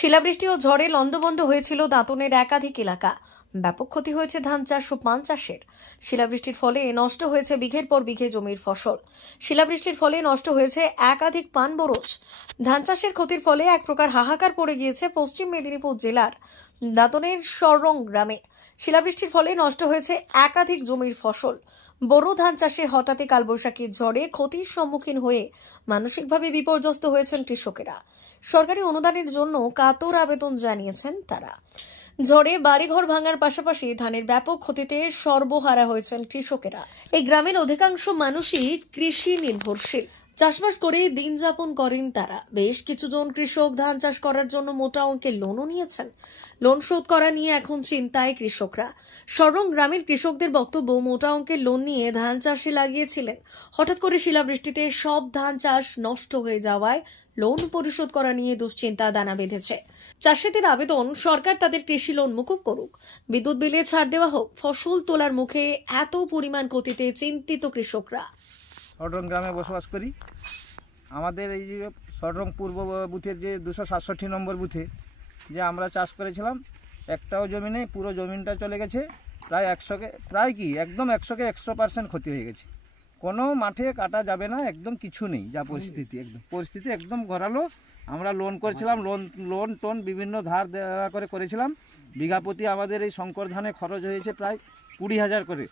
শিলাবৃষ্টি ও ঝড়ে লন্ডভন্ড হয়েছিল দাঁতনের একাধিক এলাকা। ব্যাপক ক্ষতি হয়েছে ধান চাষ ও পান চাষের। শিলাবৃষ্টির ফলে নষ্ট হয়েছে বিঘের পর বিঘে জমির ফসল। শিলাবৃষ্টির ফলে নষ্ট হয়েছে একাধিক পান বরজ। ধান চাষের ক্ষতির ফলে এক প্রকার হাহাকার পড়ে গিয়েছে পশ্চিম মেদিনীপুর জেলার দাঁতনের সরং গ্রামে। শিলাবৃষ্টির ফলে নষ্ট হয়েছে একাধিক জমির ফসল। বোরো ধান চাষে হঠাৎই কালবৈশাখীর ঝড়ে ক্ষতির সম্মুখীন হয়ে মানসিকভাবে বিপর্যস্ত হয়েছেন কৃষকেরা। সরকারি অনুদানের জন্য কাতর আবেদন জানিয়েছেন তারা। ঝড়ে বাড়িঘর ভাঙার পাশাপাশি ধানের ব্যাপক ক্ষতিতে সর্বহারা হয়েছেন কৃষকেরা। এই গ্রামের অধিকাংশ মানুষই কৃষি নির্ভরশীল। চাষবাস করে দিন যাপন করেন তারা। বেশ কিছুজন কৃষক ধান চাষ করার জন্য মোটা অঙ্কের লোনও নিয়েছেন। লোন শোধ করা নিয়ে এখন চিন্তায় কৃষকরা। সরং গ্রামের কৃষকদের বক্তব্য, মোটা অঙ্কের লোন নিয়ে ধান চাষে লাগিয়েছিলেন। হঠাৎ করে শিলাবৃষ্টিতে সব ধান চাষ নষ্ট হয়ে যাওয়ায় লোন পরিশোধ করা নিয়ে দুশ্চিন্তা দানা বেঁধেছে। চাষিদের আবেদন, সরকার তাদের কৃষি লোন মুকুব করুক, বিদ্যুৎ বিলে ছাড় দেওয়া হোক। ফসল তোলার মুখে এত পরিমাণ ক্ষতিতে চিন্তিত কৃষকরা। সরং গ্রামে বসবাস করি। আমাদের এই যে সরং পূর্ব বুথের যে 267 নম্বর বুথে যে আমরা চাষ করেছিলাম, একটাও জমি নেই, পুরো জমিনটা চলে গেছে। প্রায় 100% ক্ষতি হয়ে গেছে। কোনো মাঠে কাটা যাবে না, একদম কিছু নেই। যা পরিস্থিতি একদম ঘোরালো। আমরা লোন করেছিলাম, লোন টোন বিভিন্ন ধার দেওয়া করেছিলাম। বিঘা প্রতি আমাদের এই শঙ্কর ধানে খরচ হয়েছে প্রায় 20,000 করে।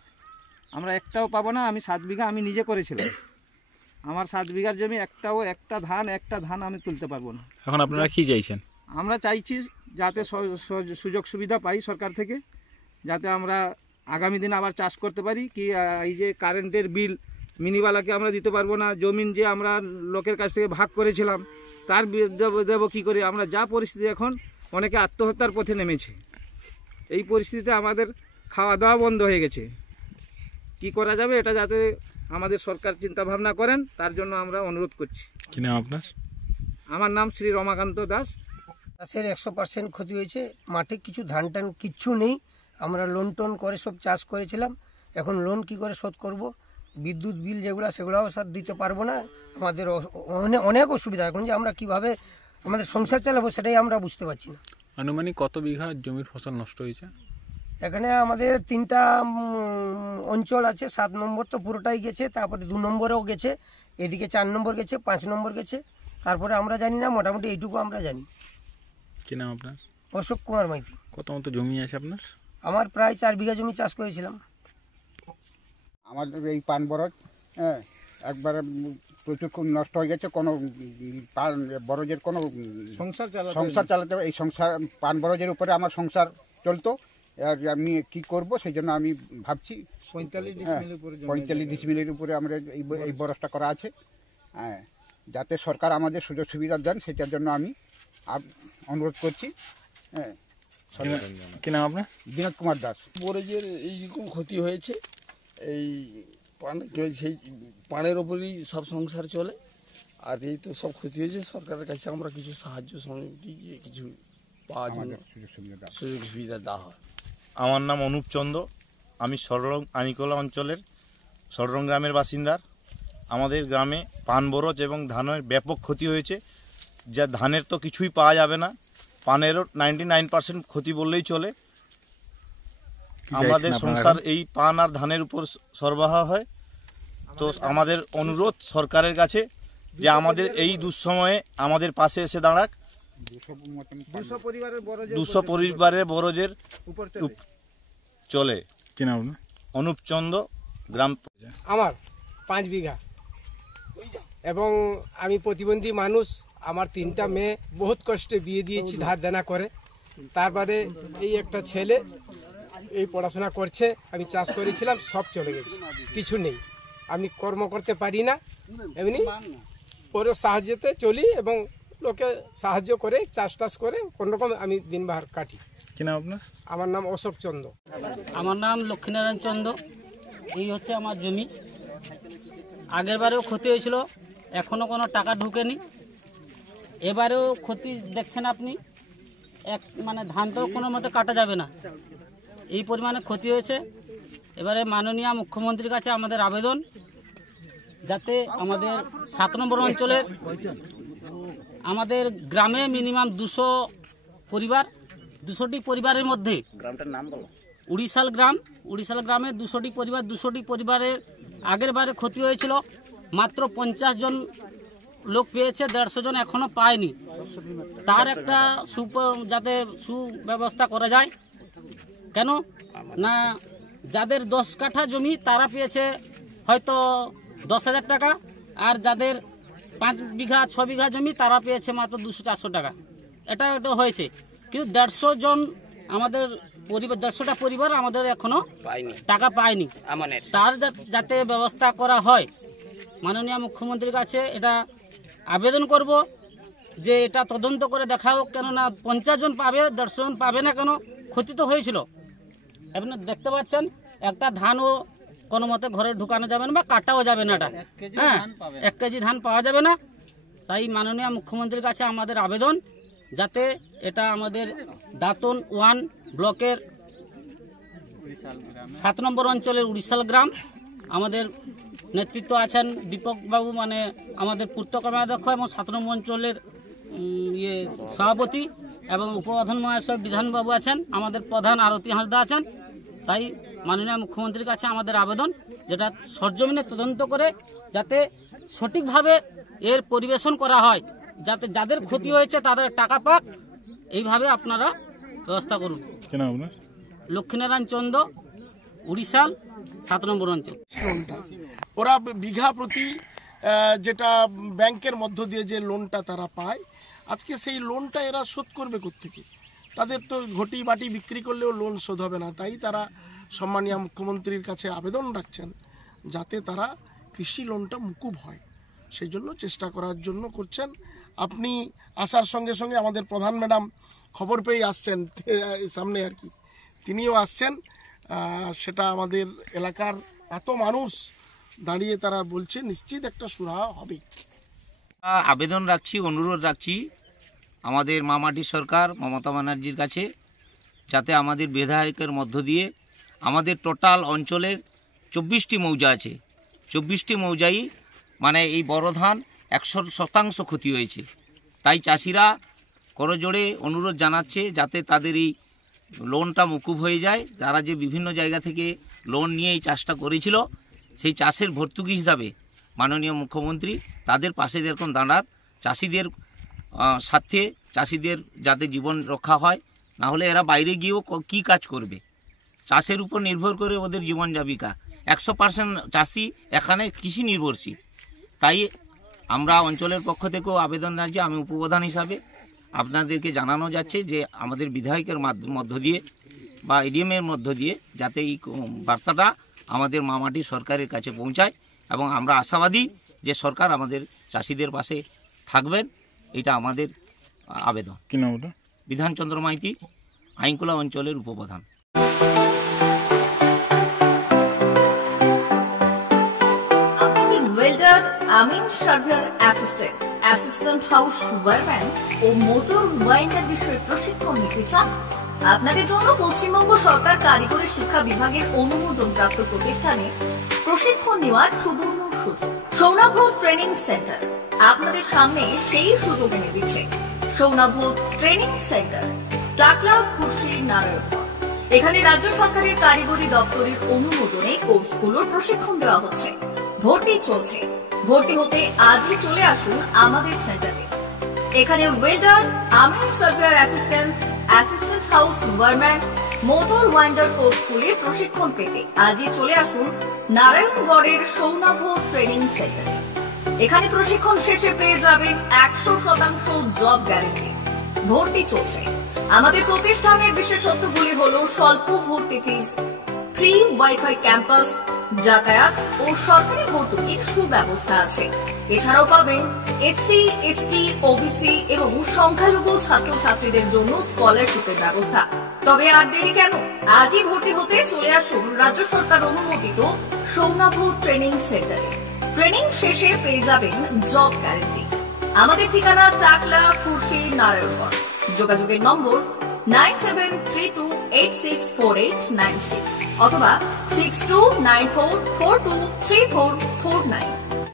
আমরা একটাও পাবো না। আমি 7 বিঘা আমি নিজে করেছিলাম। আমার 7 বিঘার জমি একটা ধান আমি তুলতে পারবো না। এখন আপনারা কি চাইছেন? আমরা চাইছি যাতে সুযোগ সুবিধা পাই সরকার থেকে, যাতে আমরা আগামী দিনে আবার চাষ করতে পারি। কি এই যে কারেন্টের বিল মিনিওয়ালাকে আমরা দিতে পারবো না। জমিন যে আমরা লোকের কাছ থেকে ভাগ করেছিলাম তার দেবো কী করে? আমরা যা পরিস্থিতি, এখন অনেকে আত্মহত্যার পথে নেমেছে। এই পরিস্থিতিতে আমাদের খাওয়া দাওয়া বন্ধ হয়ে গেছে। কি করা যাবে এটা যাতে আমাদের সরকার চিন্তা ভাবনা করেন, তার জন্য আমরা অনুরোধ করছি। কি নাম আপনার? আমার নাম শ্রী রমাকান্ত দাস। চাষের 100% ক্ষতি হয়েছে। মাঠে কিছু ধান টান কিচ্ছু নেই। আমরা লোন টোন করে সব চাষ করেছিলাম। এখন লোন কি করে শোধ করব? বিদ্যুৎ বিল সেগুলোও সাথ দিতে পারবো না। আমাদের অনেক অসুবিধা এখন, যে আমরা কিভাবে আমাদের সংসার চালাবো সেটাই আমরা বুঝতে পারছি না। আনুমানিক কত বিঘা জমির ফসল নষ্ট হয়েছে? এখানে আমাদের 3টা অঞ্চল আছে। 7 নম্বর তো পুরোটাই গেছে, তারপরে 2 নম্বরেও গেছে, এদিকে 4 নম্বর গেছে, 5 নম্বর গেছে, তারপরে আমরা জানি না, মোটামুটি এইটুকু আমরা জানি। কি নাম আপনার? অশোক কুমার মাইতি। কত মতো জমি আছে আপনার? আমার প্রায় 4 বিঘা জমি চাষ করেছিলাম। আমাদের এই পান বরজ একবারে প্রচুর খুব নষ্ট হয়ে গেছে। কোনো বরজের কোনো সংসার চালাতে, এই সংসার পান বরজের উপরে আমার সংসার চলতো। আর আমি কি করব সেই জন্য আমি ভাবছি 45 ডিসমিলের উপরে আমরা এই বরজটা করা আছে। হ্যাঁ, যাতে সরকার আমাদের সুযোগ সুবিধা দেন সেটার জন্য আমি অনুরোধ করছি। হ্যাঁ, কি নাম আপনার? বিনোদ কুমার দাস। বরজের এইরকম ক্ষতি হয়েছে, এই সেই পানের ওপরেই সব সংসার চলে। আর এই তো সব ক্ষতি হয়েছে। সরকারের কাছে আমরা কিছু সাহায্য সমিতি কিছু পাওয়ার জন্য সুযোগ সুবিধা দেওয়া হয়। আমার নাম অনুপ চন্দ্র। আমি সরং আনিকোলা অঞ্চলের সরং গ্রামের বাসিন্দা। আমাদের গ্রামে পান বরজ এবং ধানের ব্যাপক ক্ষতি হয়েছে। যা ধানের তো কিছুই পাওয়া যাবে না, পানেরও 99% ক্ষতি বললেই চলে। আমাদের সংসার এই পান আর ধানের উপর সরবরাহ হয়। তো আমাদের অনুরোধ সরকারের কাছে যে আমাদের এই দুঃসময়ে আমাদের পাশে এসে দাঁড়াক। 200 পরিবারের বরজের চলে। কি নাম? অনুপ চন্দ্র, গ্রাম। আমার 5 বিঘা এবং আমি প্রতিবন্ধী মানুষ। আমার 3টা মেয়ে, বহুত কষ্টে বিয়ে দিয়েছি ধার দেনা করে। তারপরে এই একটা ছেলে এই পড়াশোনা করছে। আমি চাষ করেছিলাম, সব চলে গেছে, কিছু নেই। আমি কর্ম করতে পারি না, এমনি পরে সাহায্যতে চলি এবং লোকে সাহায্য করে চাষ টাস করে কোনোরকম আমি দিনবাহার কাটি। কি নাম আপনার? আমার নাম অশোক চন্দ্র। আমার নাম লক্ষ্মীনারায়ণ চন্দ্র। এই হচ্ছে আমার জমি। আগের বারেও ক্ষতি হয়েছিল, এখনও কোনো টাকা ঢুকেনি। এবারেও ক্ষতি দেখছেন আপনি, মানে ধানটাও কোনো মতে কাটা যাবে না, এই পরিমাণে ক্ষতি হয়েছে। এবারে মাননীয় মুখ্যমন্ত্রীর কাছে আমাদের আবেদন, যাতে আমাদের 7 নম্বর অঞ্চলের আমাদের গ্রামে মিনিমাম পরিবার, 200টি পরিবারের মধ্যে গ্রামটার নাম বলো। উড়িষ্যাল গ্রামে 200টি পরিবার, 200টি পরিবারের আগের বারে ক্ষতি হয়েছিল, মাত্র 50 জন লোক পেয়েছে, 150 জন এখনো পায়নি। তার একটা যাতে সুব্যবস্থা করা যায়। কেন না, যাদের 10 কাঠা জমি তারা পেয়েছে হয়তো 10,000 টাকা, আর যাদের 5 বিঘা 6 বিঘা জমি তারা পেয়েছে মাত্র 200-400 টাকা। এটা হয়েছে, কিন্তু 150 জন আমাদের পরিবার, 150টা পরিবার আমাদের এখনো টাকা পায়নি। তার যাতে ব্যবস্থা করা হয়, মাননীয় মুখ্যমন্ত্রীর কাছে এটা আবেদন করব যে এটা তদন্ত করে দেখা হোক। কেননা 50 জন পাবে, 150 জন পাবে না কেন? ক্ষতি তো হয়েছিল। আপনি দেখতে পাচ্ছেন একটা ধানও কোনো মতে ঘরে ঢুকানো যাবে না বা কাটাও যাবে না। এটা 1 কেজি ধান পাওয়া যাবে না। তাই মাননীয় মুখ্যমন্ত্রীর কাছে আমাদের আবেদন যাতে এটা আমাদের দাঁতন 1 ব্লকের 7 নম্বর অঞ্চলের উড়িষ্যাল গ্রাম, আমাদের নেতৃত্ব আছেন দীপক বাবু, মানে আমাদের পূর্ত কর্মাধ্যক্ষ, এবং 7 নম্বর অঞ্চলের সভাপতি, এবং উপপ্রধান মহাশয় বিধানবাবু আছেন, আমাদের প্রধান আরতি হাঁসদা আছেন। তাই মাননীয় মুখ্যমন্ত্রীর কাছে আমাদের আবেদন যেটা সরজমিনে তদন্ত করে যাতে সঠিকভাবে এর পরিবেশন করা হয়, যাতে যাদের ক্ষতি হয়েছে তাদের টাকা পাক, এইভাবে আপনারা ব্যবস্থা করুন। লক্ষ্মীনারায়ণ চন্দ, উড়িষ্যাল 7 নম্বর অঞ্চল। ওরা বিঘা প্রতি যেটা ব্যাংকের মধ্য দিয়ে যে লোনটা তারা পায়, আজকে সেই লোনটা এরা শোধ করবে কোত্থেকে? তাদের তো ঘটি বাটি বিক্রি করলেও লোন শোধ হবে না। তাই তারা সম্মানীয় মুখ্যমন্ত্রীর কাছে আবেদন রাখছেন যাতে তারা কৃষি লোনটা মুকুব হয়, সেই জন্য চেষ্টা করার জন্য করছেন। আপনি আসার সঙ্গে সঙ্গে আমাদের প্রধান ম্যাডাম খবর পেয়ে আসছেন সামনে আর কি, তিনিও আসছেন। সেটা আমাদের এলাকার এত মানুষ দাঁড়িয়ে তারা বলছে নিশ্চিত একটা সুরাহা হবে। আবেদন রাখছি, অনুরোধ রাখছি আমাদের মামাটি সরকার মমতা ব্যানার্জির কাছে, যাতে আমাদের বিধায়কের মধ্য দিয়ে আমাদের টোটাল অঞ্চলের 24টি মৌজা আছে, 24টি মৌজাই মানে এই বড় ধান 100% ক্ষতি হয়েছে। তাই চাষিরা করজোড়ে অনুরোধ জানাচ্ছে যাতে তাদের এই লোনটা মকুব হয়ে যায়। তারা যে বিভিন্ন জায়গা থেকে লোন নিয়ে এই চাষটা করেছিল, সেই চাষের ভর্তুকি হিসাবে মাননীয় মুখ্যমন্ত্রী তাদের পাশে যেরকম দাঁড়ার, চাষিদের সাথে চাষিদের যাতে জীবন রক্ষা হয়, না হলে এরা বাইরে গিয়েও কি কাজ করবে? চাষের উপর নির্ভর করে ওদের জীবন জীবিকা। 100% চাষি এখানে কৃষি নির্ভরশীল। তাই আমরা অঞ্চলের পক্ষ থেকেও আবেদন রাখছি, আমি উপপ্রধান হিসাবে আপনাদেরকে জানানো যাচ্ছে যে আমাদের বিধায়কের মধ্য দিয়ে বা এডিএমের মধ্য দিয়ে যাতে এই বার্তাটা আমাদের মামাটি সরকারের কাছে পৌঁছায়, এবং আমরা আশাবাদী যে সরকার আমাদের চাষিদের পাশে থাকবেন। এটা আমাদের আবেদন। কি নাম ওটা? বিধানচন্দ্র মাইতি, আইনকুলা অঞ্চলের উপপ্রধান। ওয়েল্ডার, আমিন surveyor assistant, assistant house wireman ও মোটর ওয়াইন্ডার বিষয়ে প্রশিক্ষণ নিতে চান? আপনাদের জন্য পশ্চিমবঙ্গ সরকার কারিগরি শিক্ষা বিভাগের অনুমোদনপ্রাপ্ত প্রতিষ্ঠানে প্রশিক্ষণ নেওয়ার সুবর্ণ সুযোগ। সৌনাভূত ট্রেনিং সেন্টার আপনাদের সামনে সেই সুযোগ এনে দিচ্ছে। সৌনাভূত ট্রেনিং সেন্টার, টাকলা, খুরশি, নারায়ণগঞ্জ। এখানে রাজ্য সরকারের কারিগরি দপ্তরের অনুমোদনে কোর্সগুলোর প্রশিক্ষণ দেওয়া হচ্ছে। ভর্তি চলছে। ভর্তি হতে আজই চলে আসুন আমাদের সেন্টারে। এখানে ওয়েল্ডার, আমিন surveyor assistant, assistant house wireman, motor winder কোর্সগুলির প্রশিক্ষণ পেতে আজই চলে আসুন নারায়ণগড়ের সৌনাভূত ট্রেনিং সেন্টারে। এখানে প্রশিক্ষণ শেষে পেয়ে যাবেন 100% জব গ্যারেন্টি। ভর্তি চলছে। আমাদের প্রতিষ্ঠানের বিশেষত্বগুলি হলো স্বল্প ভর্তি ফিস, ফ্রি ওয়াইফাই ক্যাম্পাস, যাতায়াত ও সরকারি ভর্তুকির সুব্যবস্থা আছে। এছাড়াও পাবেন এসসি, এসটি, ওবিসি এবং সংখ্যালঘু ছাত্রছাত্রীদের জন্য স্কলারশিপের ব্যবস্থা। তবে আর দেরি কেন? আজই ভর্তি হতে চলে আসুন রাজ্য সরকার অনুমোদিত সৌনাভূত ট্রেনিং সেন্টারে। ট্রেনিং শেষে পেয়ে যাবেন জব গ্যারেন্টি। আমাদের ঠিকানা টাকলা, খুরশি, নারায়ণগঞ্জ। যোগাযোগের নম্বর 9732864896 অথবা 6294423449।